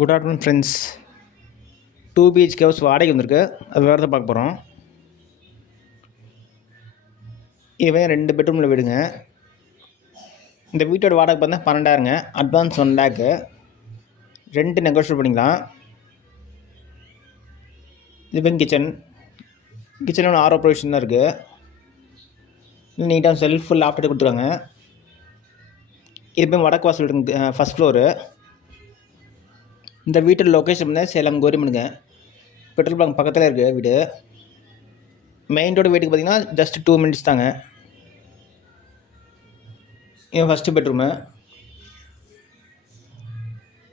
Good afternoon friends. 2 BHK house வாடகை வந்திருக்கு. அது வேறு தான் பார்க்க போகிறோம். இவன் 2 பெட்ரூமில் வீடுங்க. இந்த வீட்டோட வாடகை பார்த்தா 12,000ங்க. அட்வான்ஸ் 1 லேக்கு. ரெண்ட் நெகோஷியேட் பண்ணிக்கலாம். இது பேர் கிச்சனில் ஆரோ ப்ரொவிஷன் தான் இருக்குது. நீட்டாக செல்ஃப் லாஃப்ட் கொடுத்துருக்காங்க. இது பேர் வடக்கு வாசல் இருக்குங்க. First floor. இந்த வீட்டோட லொக்கேஷன் வந்து சேலம் கோரிமனுங்க. பெட்ரோல் பங்க் பக்கத்தில் இருக்குது வீடு. மெயின் ரோடு வீட்டுக்கு பார்த்திங்கன்னா ஜஸ்ட் 2 மினிட்ஸ் தாங்க. இது ஃபஸ்ட்டு பெட்ரூமு.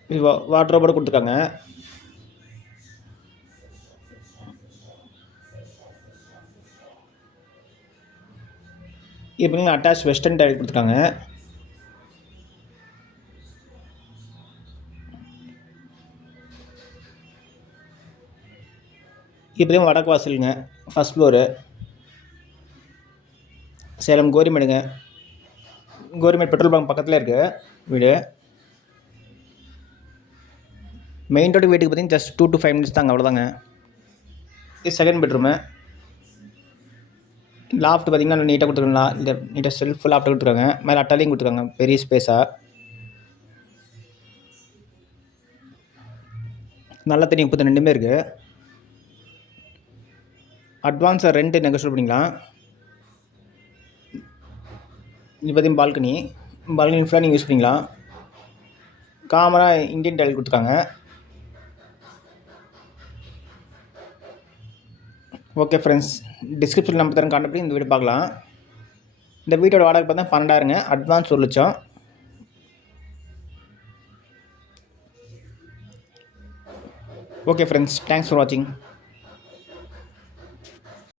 இது வாட்ரோபோடு கொடுத்துருக்காங்க. இது பார்த்திங்கன்னா அட்டாச் வெஸ்டர்ன் டாய்லெட் கொடுத்துருக்காங்க. இப்போதையும் வடக்கு வாசலுங்க. First floor. சேலம் கோரிமேடுங்க. கோரிமேட் பெட்ரோல் பங்க் பக்கத்தில் இருக்குது வீடு. மெயின் ரோடு வீட்டுக்கு பார்த்திங்கன்னா ஜஸ்ட் 2 to 5 மினிட்ஸ் தாங்க, அவ்வளோதாங்க. இது செகண்ட் பெட்ரூமு. லாஃப்ட் பார்த்திங்கன்னா நீட்டாக கொடுத்துருக்காங்களா, இல்லை நீட்டாக செல்ஃப் லாஃப்ட் கொடுத்துருக்காங்க. மேலே அட்டாலையும் கொடுத்துருக்காங்க, பெரிய ஸ்பேஸாக. நல்ல தண்ணி 32 இருக்குது. அட்வான்ஸாக ரெண்ட்டு நெகோஷியேட் பண்ணிக்கலாம். இது பார்த்திங்கன்னா பால்கனி ஃபுல்லாக நீங்கள் யூஸ் பண்ணிக்கலாம். காமனாக இண்டியன் டைல் கொடுத்துருக்காங்க. ஓகே ஃப்ரெண்ட்ஸ், டிஸ்கிரிப்ஷன் நம்பர் தரேன், கான்டாக்ட் பண்ணி இந்த வீடு பார்க்கலாம். இந்த வீட்டோட வாடகை பார்த்தா 12,000ங்க. அட்வான்ஸ் 1 லட்சம். ஓகே ஃப்ரெண்ட்ஸ், தேங்க்ஸ் ஃபார் வாட்சிங்.